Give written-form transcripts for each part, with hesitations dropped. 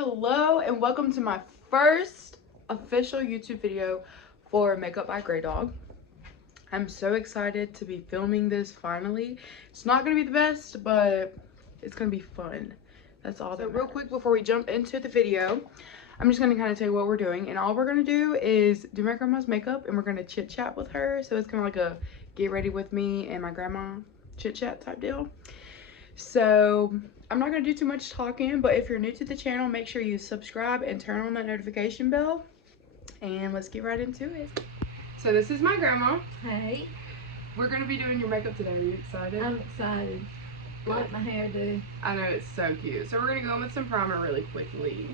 Hello and welcome to my first official YouTube video for Makeup by Grey Dog. I'm so excited to be filming this finally. It's not going to be the best, but it's going to be fun. That's all. So real quick before we jump into the video, I'm just going to kind of tell you what we're doing. And all we're going to do is do my grandma's makeup and we're going to chit chat with her. So it's kind of like a get ready with me and my grandma chit chat type deal. So I'm not going to do too much talking, but if you're new to the channel, make sure you subscribe and turn on that notification bell. And let's get right into it. So this is my grandma. Hey. We're going to be doing your makeup today. Are you excited? I'm excited. Like my hair do. I know, it's so cute. So we're going to go in with some primer really quickly.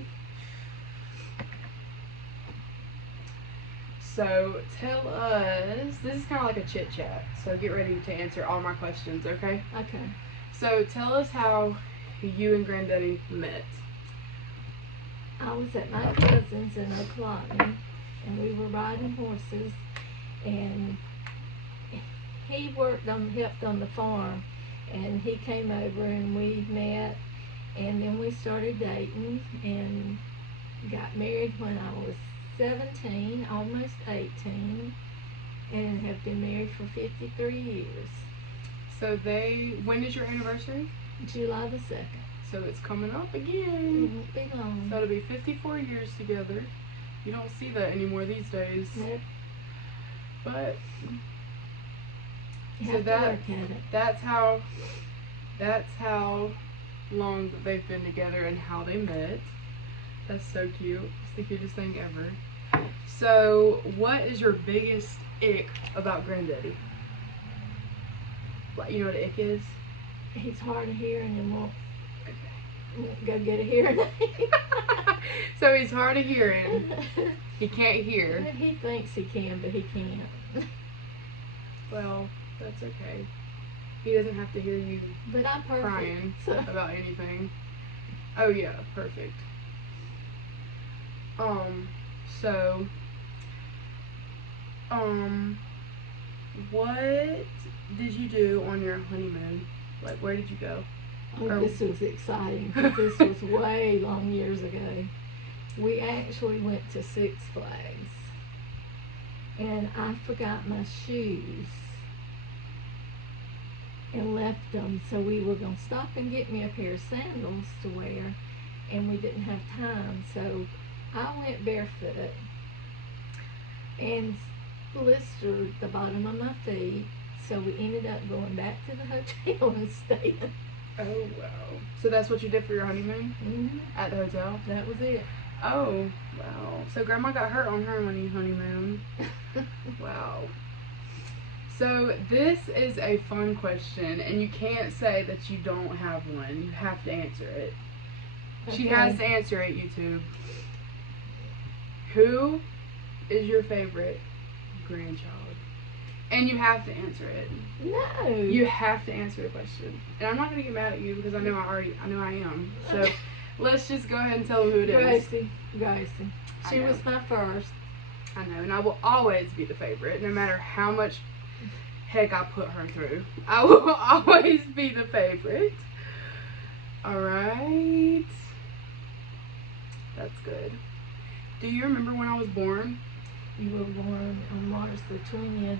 So tell us, this is kind of like a chit chat. So get ready to answer all my questions, okay? Okay. So tell us how you and Granddaddy met. I was at my cousin's in Oklahoma, and we were riding horses, and he helped on the farm, and he came over and we met, and then we started dating and got married when I was 17, almost 18, and have been married for 53 years. So when is your anniversary? July the 2nd. So it's coming up It again. won't be long. So it'll be 54 years together. You don't see that anymore these days. Nope. But You so have to work at it. that's how long that they've been together and how they met. That's so cute. It's the cutest thing ever. So what is your biggest ick about Granddaddy? You know what an ick is? He's hard of hearing and won't go get a hearing aid. So he's hard of hearing. He can't hear. He thinks he can, but he can't. Well, that's okay. He doesn't have to hear you But I'm perfect. crying So. about anything. Oh yeah, perfect. What did you do on your honeymoon? Like, where did you go? Oh, this was exciting because this was way long years ago. We actually went to Six Flags, and I forgot my shoes and left them, so we were going to stop and get me a pair of sandals to wear, and we didn't have time, so I went barefoot and blistered the bottom of my feet, so we ended up going back to the hotel and staying. Oh wow! So that's what you did for your honeymoon? Mm-hmm. At the hotel? That was it. Oh wow! So Grandma got hurt on her honeymoon. Wow. So this is a fun question, and you can't say that you don't have one. You have to answer it. Okay. She has to answer it, YouTube. Who is your favorite grandchild? And you have to answer it. No. You have to answer the question. And I'm not going to get mad at you because I know I am. So let's just go ahead and tell who it is. Gracie. She was my first. I know, and I will always be the favorite, no matter how much heck I put her through. I will always be the favorite. Alright. That's good. Do you remember when I was born? You were born on March the 20th.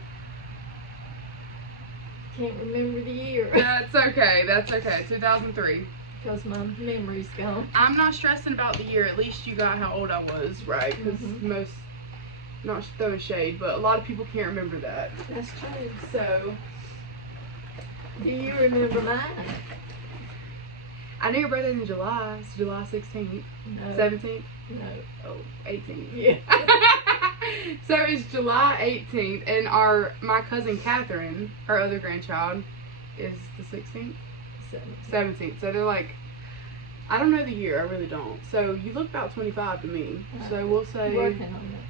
Can't remember the year. That's okay. That's okay. 2003. Because my memory's gone. I'm not stressing about the year. At least you got how old I was, right? Because most, not throwing shade, but a lot of people can't remember that. That's true. So, do you remember mine? I knew your birthday in July. It's July 16th. No. 17th? No. Oh, 18th. Yeah. So it's July 18th, and my cousin Catherine, her other grandchild, is the 16th? 17th. So they're like, I don't know the year, I really don't. So you look about 25 to me. So we'll say, working on it.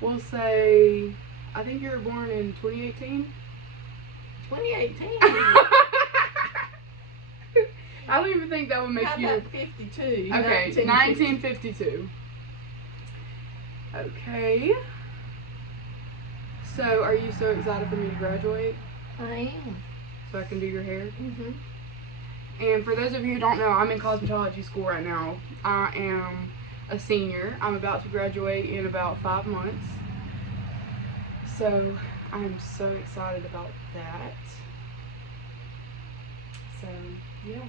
We'll say, I think you were born in 2018? 2018? I don't even think that would make How you. about 52? Okay, 1952. Okay. So, are you so excited for me to graduate? I am. So I can do your hair? Mm-hmm. And for those of you who don't know, I'm in cosmetology school right now. I am a senior. I'm about to graduate in about 5 months. So I'm so excited about that. So yeah,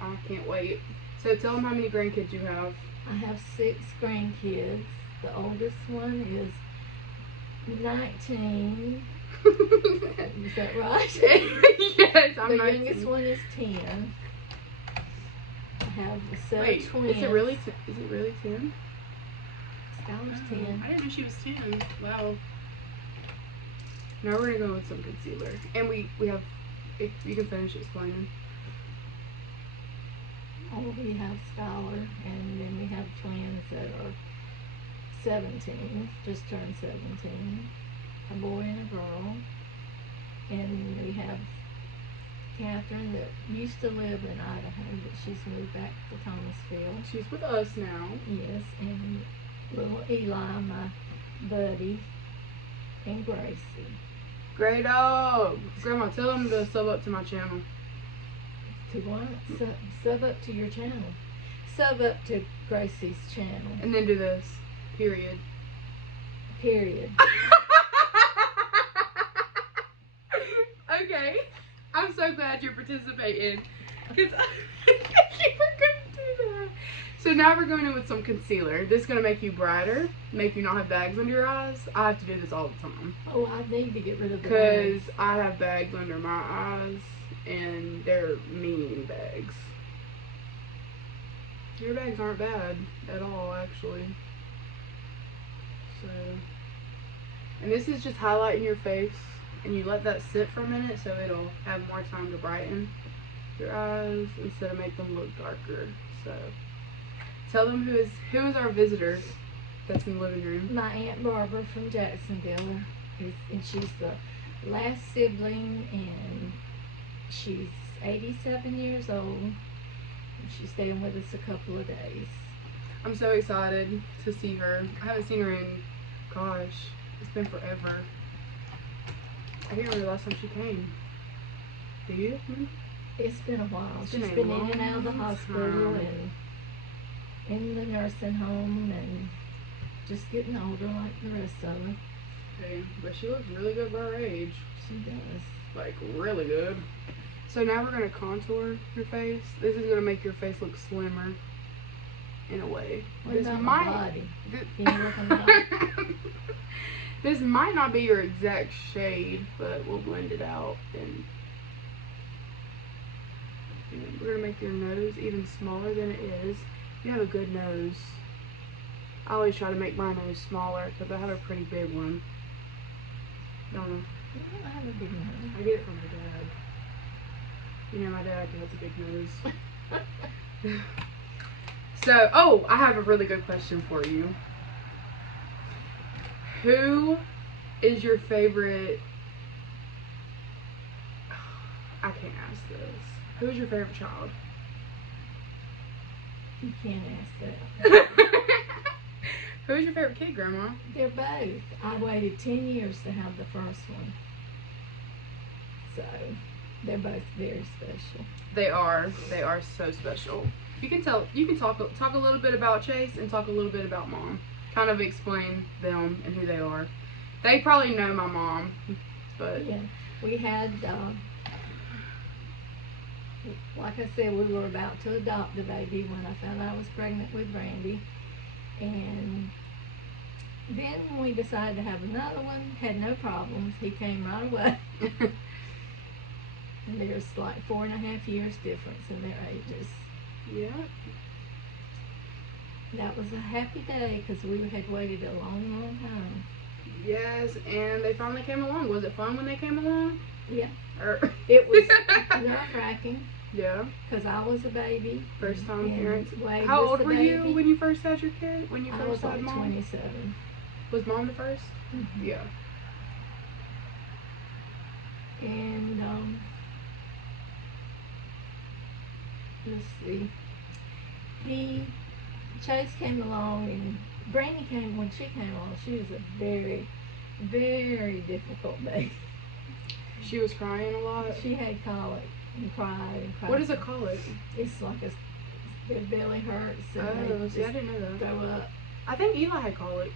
I can't wait. So tell them how many grandkids you have. I have 6 grandkids. The oldest one is 19. Is that right? Yes, I'm The 19. youngest one is 10. I have a set Wait, of twins. is it really 10? Skylar's 10. I didn't know she was 10. Wow. Now we're gonna go with some concealer, and we have. If you can finish explaining. Oh, we have Skylar, and then we have twins that are 17, just turned 17, a boy and a girl. And we have Catherine that used to live in Idaho, but she's moved back to Thomasville. She's with us now. Yes, and little Eli, my buddy, and Gracie. Great dog. Grandma, tell them to sub up to my channel. To what? Sub up to your channel. Sub up to Gracie's channel. And then do this. Period. Period. Okay. I'm so glad you're participating. Because you forgot to do that. So now we're going in with some concealer. This is going to make you brighter, make you not have bags under your eyes. I have to do this all the time. Oh, I need to get rid of the Because bags. I have bags under my eyes, and they're mean bags. Your bags aren't bad at all, actually. So, and this is just highlighting your face, and you let that sit for a minute so it'll have more time to brighten your eyes instead of make them look darker. So, tell them who is our visitor that's in the living room. My Aunt Barbara from Jacksonville, and she's the last sibling, and she's 87 years old. She's staying with us a couple of days. I'm so excited to see her. I haven't seen her in, gosh, it's been forever. I can't remember the last time she came. Do you? It's been a while. It's She's been a been in and out of the long hospital time. and in the nursing home and just getting older like the rest of us. Okay, but she looks really good for her age. She does. Like, really good. So now we're going to contour your face. This is going to make your face look slimmer in a way. What about my body? Can you look on the body? This might not be your exact shade, but we'll blend it out. And we're going to make your nose even smaller than it is. You have a good nose. I always try to make my nose smaller because I have a pretty big one. You don't have a big nose. I get it from my dad. You know, my dad has a big nose. So, oh, I have a really good question for you. Who is your favorite? I can't ask this. Who is your favorite child? You can't ask that. Who's your favorite kid, Grandma? They're both. I waited 10 years to have the first one. So, they're both very special. They are so special. You can talk a little bit about Chase and talk a little bit about Mom. Kind of explain them and who they are. They probably know my mom, but yeah, we had, like I said, we were about to adopt a baby when I found out I was pregnant with Brandy. And then we decided to have another one, had no problems. He came right away. And there's like 4.5 years difference in their ages. yeah. That was a happy day because we had waited a long, long time. Yes, and they finally came along. Was it fun when they came along? Yeah. Or It was nerve-wracking yeah. because I was a baby. First time and parents. Wade How was old the were you baby. when you first had your kid? When you I first was had like Mom? 27. Was Mom the 1st? Mhm. Yeah. And let's see. Chase came along, and Brandy came when she came along. She was a very, very difficult baby. She was crying a lot. She had colic and cried and cried. What is a colic? It's like their belly hurts and Oh, they see, I just didn't know that. throw up. I think Eli had colics.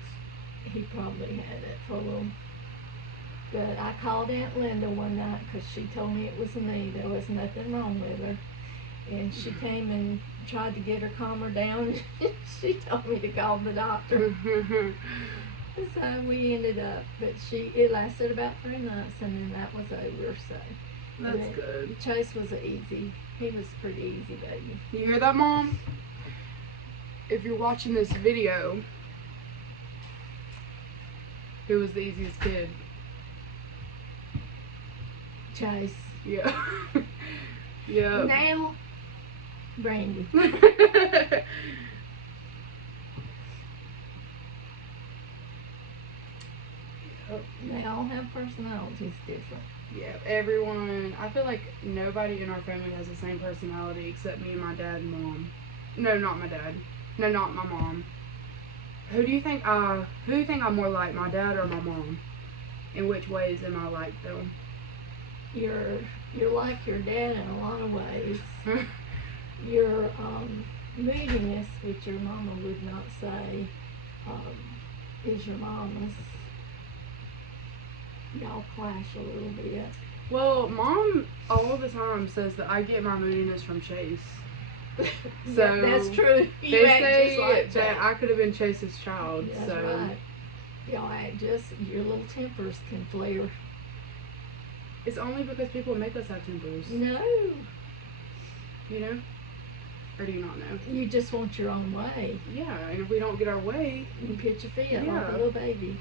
He probably had it for a little. But I called Aunt Linda one night because she told me it was me. There was nothing wrong with her. And she came and tried to get her calmer down. She told me to call the doctor. So we ended up, but it lasted about 3 months and then that was over. So That's good. Chase was he was pretty easy baby. You hear that, Mom? If you're watching this video, who was the easiest kid? Chase. Yeah. Yeah. Now, Brandy. They all have personalities different. Yeah, everyone. I feel like nobody in our family has the same personality except me and my dad and mom. No, not my dad. No, not my mom. Who do you think I'm more like, my dad or my mom? In which ways am I like them? You're like your dad in a lot of ways. Your moodiness, which your mama would not say, is your mama's. Y'all clash a little bit. Well, Mom all the time says that I get my moodiness from Chase. So yeah, that's true. You they act say just like that I could have been Chase's child. That's so right. Y'all act your little tempers can flare. It's only because people make us have tempers. No. You know? Or do you not know? You just want your own way. Yeah, and if we don't get our way, you pitch your fit yeah. like a little baby.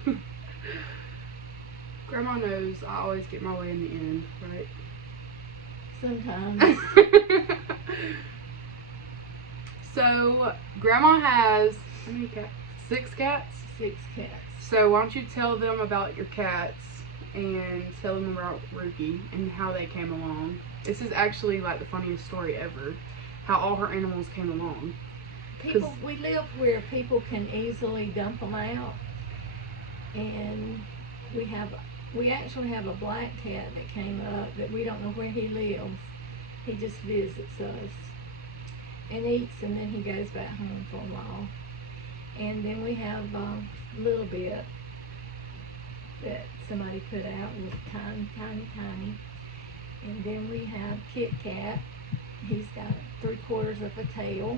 Grandma knows I always get my way in the end, right? Sometimes. So, Grandma has, how many cats? 6 cats? 6 cats. So, why don't you tell them about your cats and tell them about Rookie and how they came along. This is actually like the funniest story ever, how all her animals came along. We live where people can easily dump them out, and we actually have a black cat that came up, but we don't know where he lives. He just visits us and eats, and then he goes back home for a while. And then we have Little Bit that somebody put out, was tiny, tiny, tiny. And then we have Kit Kat. He's got 3/4 of a tail.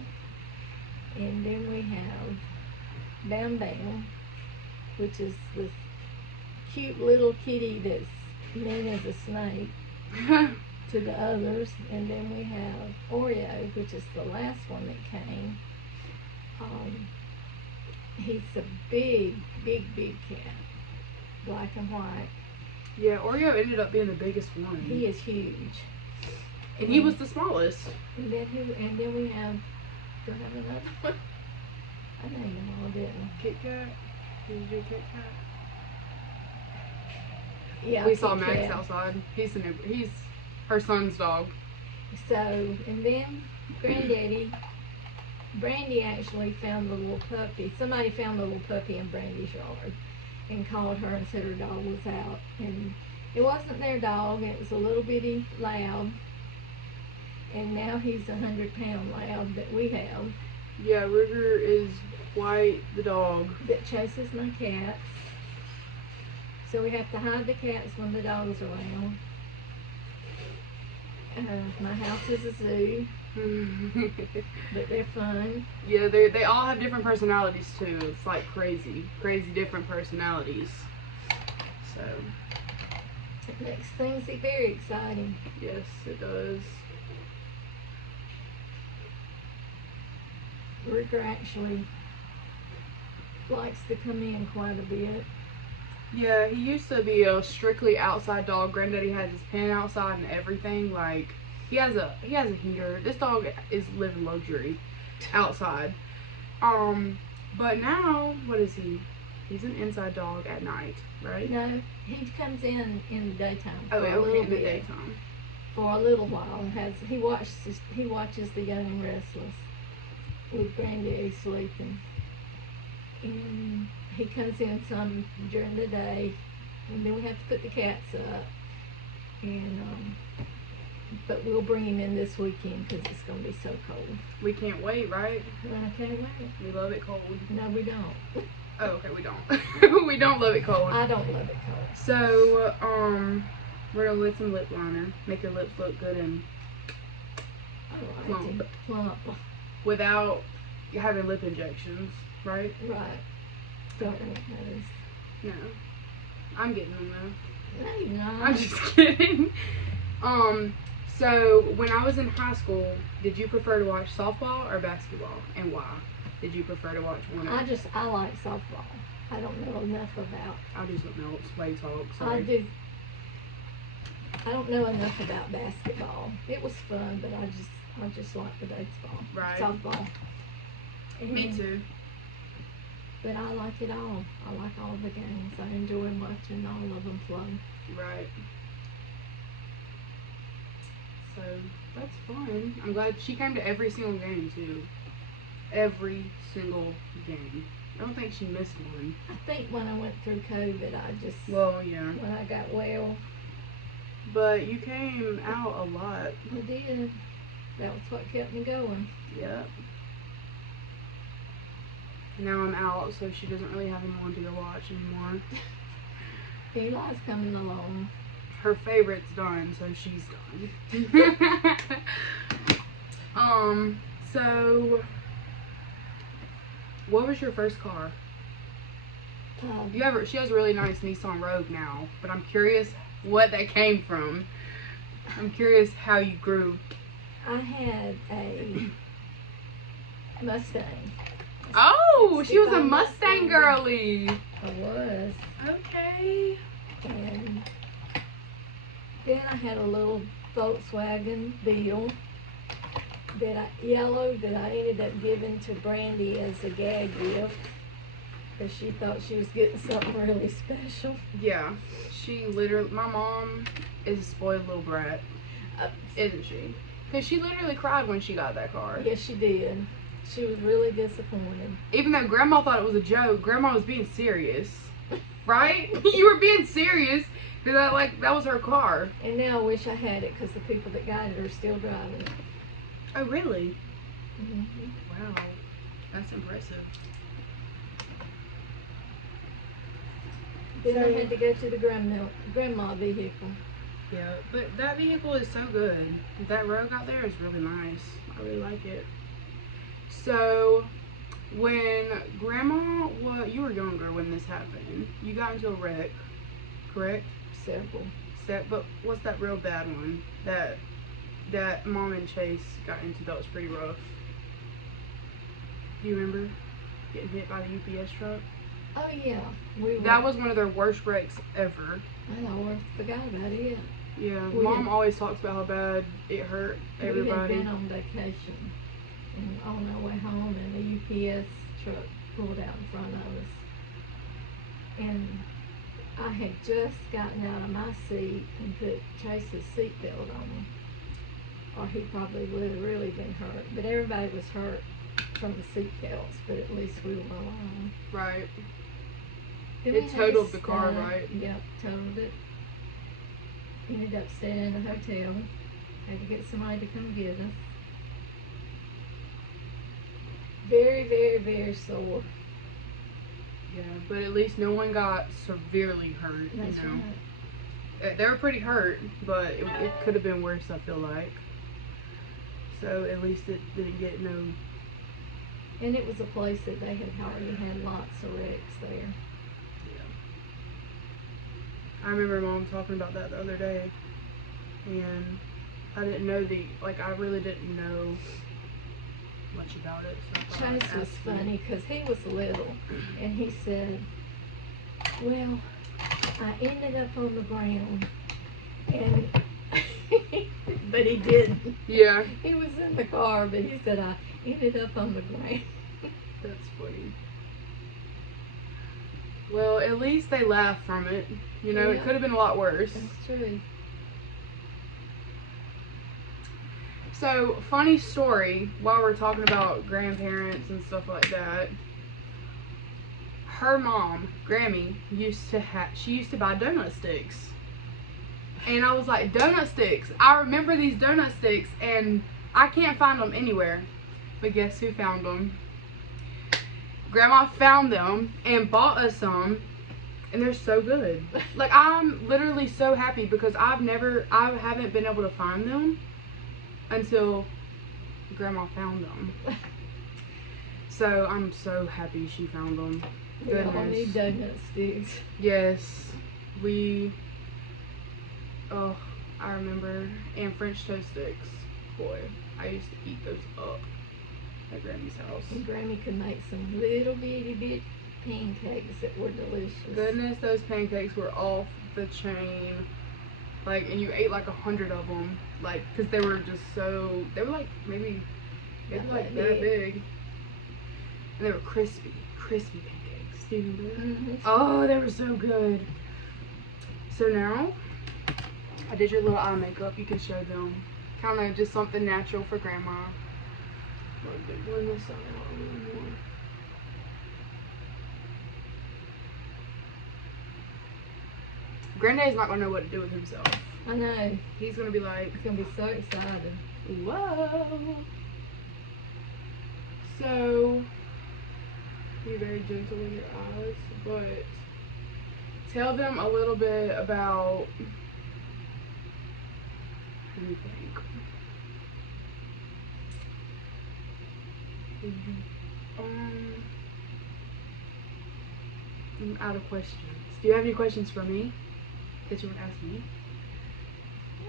And then we have Bam Bam, which is this cute little kitty that's mean as a snake to the others. And then we have Oreo, which is the last one that came. He's a big, big, big cat, black and white. Yeah, Oreo ended up being the biggest one. He is huge. And he was the smallest. And then we have, do I have another one? I named them all, didn't I? Kit Kat? Did you do Kit Kat? Yeah, we saw Kit Max Kat. outside. He's her son's dog. So, and then Granddaddy, Brandy actually found the little puppy. Somebody found the little puppy in Brandy's yard and called her and said her dog was out. And it wasn't their dog, it was a little bitty lab. And now he's a 100-pound lab that we have. Yeah, Ruger is White, the dog. That chases my cats. So we have to hide the cats when the dog's around. My house is a zoo. But they're fun. Yeah, they all have different personalities too. It's like crazy different personalities. So It makes things very exciting. yes, it does. Ruger actually likes to come in quite a bit. Yeah, he used to be a strictly outside dog. Granddaddy has his pen outside and everything. Like he has a heater. This dog is living luxury outside. But now what is he? He's an inside dog at night, right? No, he comes in the daytime. Oh, for a okay, little in the bit, daytime. For a little while. He watches the Young and Restless with Granddaddy sleeping. And he comes in some during the day, and then we have to put the cats up. And but we'll bring him in this weekend because it's going to be so cold. We can't wait, right? Well, I can't wait. We love it cold. No, we don't. Oh, okay, we don't. We don't love it cold. I don't love it cold. So, we're gonna with some lip liner, make your lips look good and plump. Plump. Without having lip injections, right? Right. Don't know what that is. No. I'm getting them though. No, you're not. I'm just kidding. So when I was in high school, did you prefer to watch softball or basketball, and why? Did you prefer to watch one? I like softball. I don't know enough about. I do something else. Play talk. I Sorry. don't know enough about basketball. It was fun, but I just like the baseball. Right. Softball. Me And- too. But I like it all. I like all the games. I enjoy watching all of them play. Right. So that's fun. I'm glad she came to every single game too. Every single game. I don't think she missed one. I think when I went through COVID, Well, yeah. when I got well, But you came out a lot. I did. That was what kept me going. Yep. Now I'm out, so she doesn't really have anyone to go watch anymore. Eli's coming along. Her favorite's done, so she's done. So what was your first car? She has a really nice Nissan Rogue now, but I'm curious what that came from. I'm curious how you grew. I had a Mustang. Oh, she was a 65 Mustang girly. I was. Okay. And then I had a little Volkswagen Beetle yellow that I ended up giving to Brandy as a gag gift because she thought she was getting something really special. Yeah, my mom is a spoiled little brat, isn't she? Because she literally cried when she got that car. Yes, she did. She was really disappointed. Even though Grandma thought it was a joke, Grandma was being serious. Right? You were being serious. Because that was her car. And now I wish I had it because the people that got it are still driving it. Oh, really? Mm-hmm. Wow. That's impressive. Then I had to go to the grandma vehicle. Yeah, but that vehicle is so good. That Rogue out there is really nice. I really like it. So, when Grandma, you were younger when this happened. You got into a wreck, correct? Several. But what's that real bad one that Mom and Chase got into that was pretty rough? Do you remember getting hit by the UPS truck? Oh yeah, That was one of their worst wrecks ever. I almost forgot about it. Yeah, Mom always talks about how bad it hurt everybody. We had been on vacation, and on our way home, and the UPS truck pulled out in front of us, and I had just gotten out of my seat and put Chase's seatbelt on, or he probably would have really been hurt. But everybody was hurt from the seatbelts, but at least we were alone. Right. Then It we had totaled to the car, stop. right? Yep, totaled it. Ended up staying in a hotel. Had to get somebody to come get us. Very, very, very sore. Yeah, but at least no one got severely hurt, That's you know. right. They were pretty hurt, but it could have been worse, I feel like. So at least it didn't get no... And it was a place that they had already had lots of wrecks there. I remember Mom talking about that the other day, and I didn't know I really didn't know much about it. So I thought I'd Chase was ask you. funny because he was little, and he said, well, I ended up on the ground, and but he didn't. Yeah. He was in the car, but he said, I ended up on the ground. That's funny. Well, at least they laughed from it. You know, Yeah. it could have been a lot worse. That's true. So, funny story, while we're talking about grandparents and stuff like that, her mom, Grammy, used to buy donut sticks. And I was like, donut sticks. I remember these donut sticks and I can't find them anywhere. But guess who found them? Grandma found them and bought us some. And they're so good. Like, I'm literally so happy because I haven't been able to find them until Grandma found them. So I'm so happy she found them. We all need donut sticks. Yes. I remember. And French toast sticks. Boy, I used to eat those up at Grammy's house. And Grammy could make some little bitty pancakes that were delicious. Goodness, those pancakes were off the chain. Like, and you ate like 100 of them. Like, because they were just so, they were like maybe like that big. And they were crispy pancakes. Do you remember? Mm-hmm. Oh, they were so good. So now, I did your little eye makeup. You can show them. Kind of just something natural for Grandma. I'm going to blend this out a little more. Granddad's not going to know what to do with himself. I know. He's going to be like... He's going to be so excited. Whoa. So, be very gentle with your eyes, but tell them a little bit about... Let me think. I'm out of questions. Do you have any questions for me that you would ask me?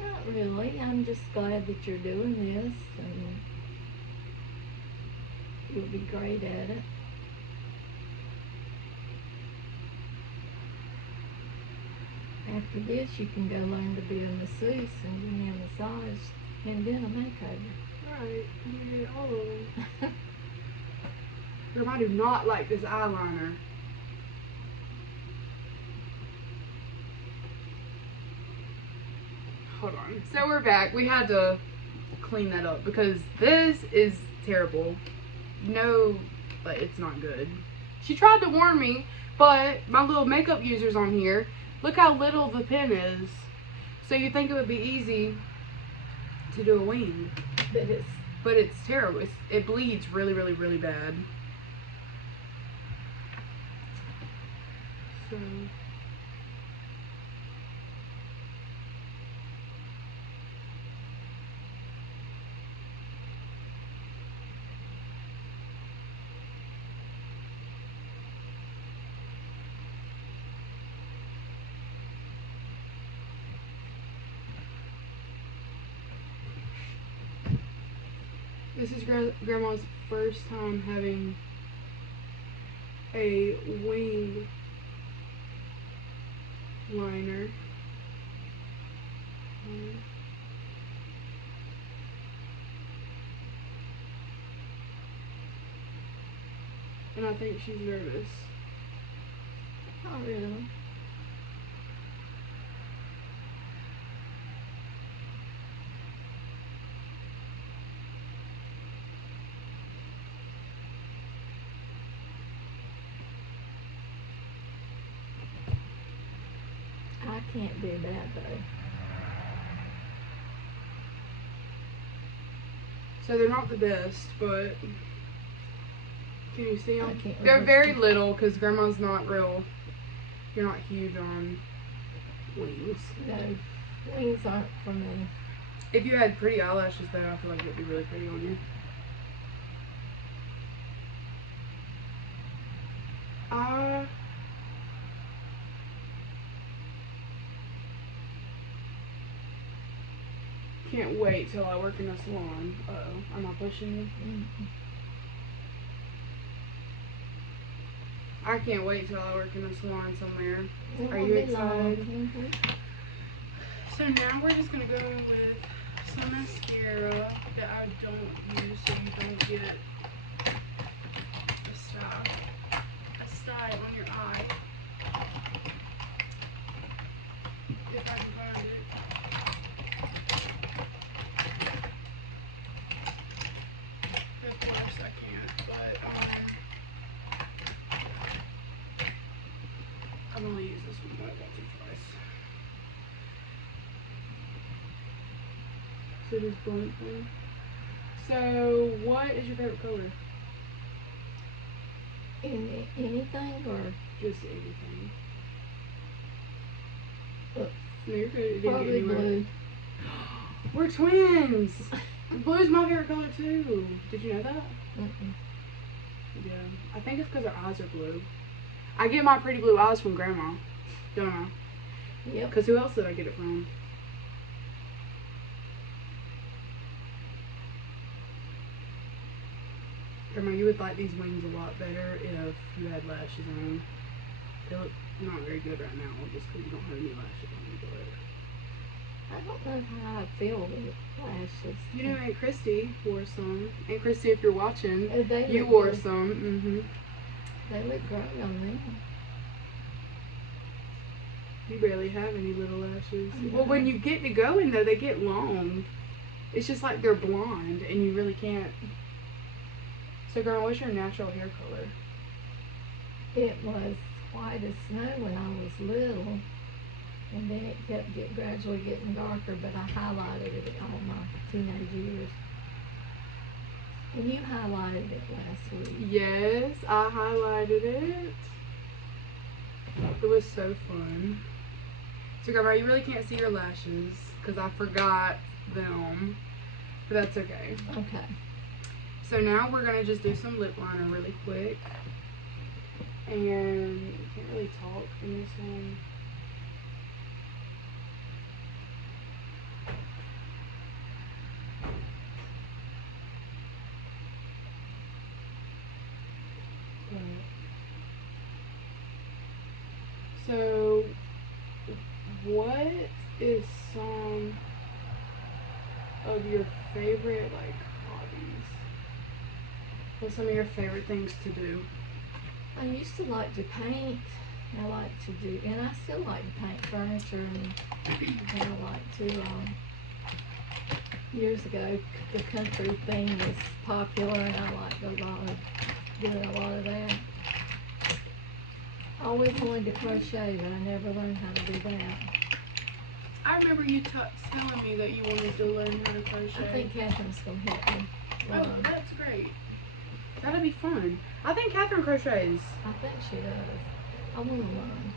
Not really. I'm just glad that you're doing this, and you'll be great at it. After this, you can go learn to be a masseuse and give me a massage and then a makeover. Right. I'm gonna get all of them. But I do not like this eyeliner. Hold on. So we're back. We had to clean that up because this is terrible. No, but it's not good. She tried to warn me, but my little makeup user's on here. Look how little the pen is. So you think it would be easy to do a wing. But it's terrible. It bleeds really, really, really bad. So... This is Grandma's first time having a wing liner. And I think she's nervous. Oh, really? I can't do that though. So they're not the best, but can you see them? I can't They're really very see. little because Grandma's not real. You're not huge on wings. No, wings aren't for me. If you had pretty eyelashes though, I feel like it'd be really pretty on you. Can't wait till I work in a salon. Uh-oh, am I pushing you? Mm-hmm. I can't wait till I work in a salon somewhere. It Are won't you be excited? long. Mm-hmm. So now we're just gonna go with some mascara that I don't use so you don't get a sty on your eye. If I can find it. Of course I can't, but I've only used this one once or twice. it is blunt one. So, what is your favorite color? Anything or Just anything. Uh, No, you're good. It didn't get probably anywhere. blue. We're twins. Blue's my favorite color too. Did you know that? Mm-mm. Yeah. I think it's because our eyes are blue. I get my pretty blue eyes from Grandma, don't I? Yep. Because who else did I get it from? Grandma, you would like these wings a lot better if you had lashes on. They look not very good right now just because you don't have any lashes on. But I don't know how I feel with lashes. you know, Aunt Christy wore some. Aunt Christy, if you're watching, They you look wore good. some. They look great on them. You barely have any little lashes. I know. Well, when you get to going though, they get long. It's just like they're blonde, and you really can't. So, girl, what's your natural hair color? It was white as snow when I was little, and then it kept gradually getting darker, but I highlighted it all my teenage years. And you highlighted it last week. Yes, I highlighted it. It was so fun. So, Grandma, you really can't see your lashes because I forgot them, but that's okay. Okay. So now we're gonna just do some lip liner really quick, and you can't really talk in this one. So, what is some of your favorite hobbies? What's some of your favorite things to do? I used to like to paint. I like to do, and I still like to paint furniture, and I like to, years ago, the country thing was popular, and I liked doing a lot of that. I always wanted to crochet, but I never learned how to do that. I remember you telling me that you wanted to learn how to crochet. I think Catherine's going to help me. Oh, that's great. That'll be fun. I think Catherine crochets. I think she does. I want to learn.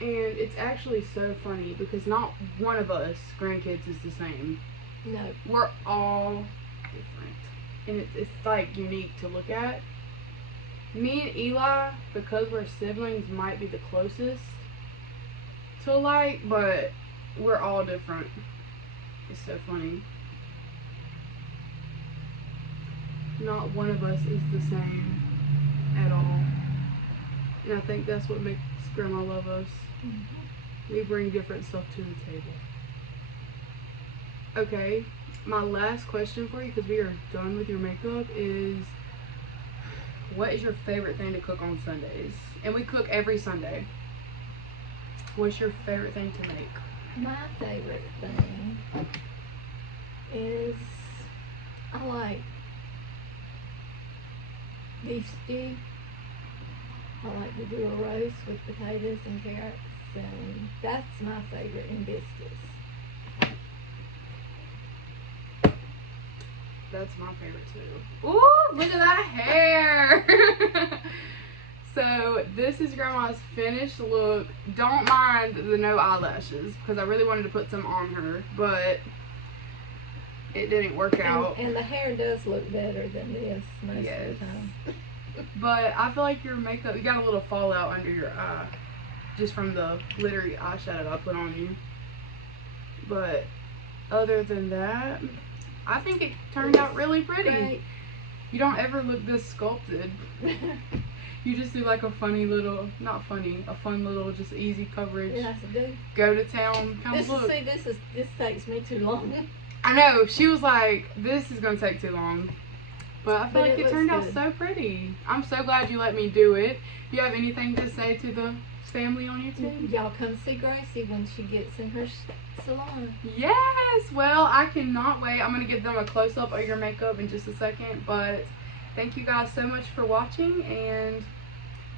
And it's actually so funny because not one of us grandkids is the same. No. We're all different. And it's like unique to look at. Me and Eli, because we're siblings, might be the closest to alike, but we're all different. It's so funny. Not one of us is the same at all. And I think that's what makes Grandma love us. Mm-hmm. We bring different stuff to the table. Okay, my last question for you, because we are done with your makeup, is what is your favorite thing to cook on Sundays? And we cook every Sunday. What's your favorite thing to make? My favorite thing is I like beef stew. I like to do a roast with potatoes and carrots, and that's my favorite, and biscuits. That's my favorite too. Ooh, look at that hair! So this is Grandma's finished look. Don't mind the no eyelashes because I really wanted to put some on her, but it didn't work out. And the hair does look better than this most of Yes. the time. But I feel like your makeup, you got a little fallout under your eye just from the glittery eyeshadow I put on you. But other than that, I think it turned out really pretty. Great. You don't ever look this sculpted. You just do like a funny little, not funny, a fun little, just easy coverage. Yes, I do. Go to town kind of look. This takes me too long. I know. She was like, this is gonna take too long. But I feel like it turned out good. so pretty. I'm so glad you let me do it. Do you have anything to say to the family on YouTube? Y'all come see Gracie when she gets in her salon. Yes! Well, I cannot wait. I'm going to give them a close-up of your makeup in just a second. But thank you guys so much for watching. And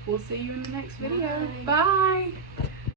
we'll see you in the next video. Bye. Bye!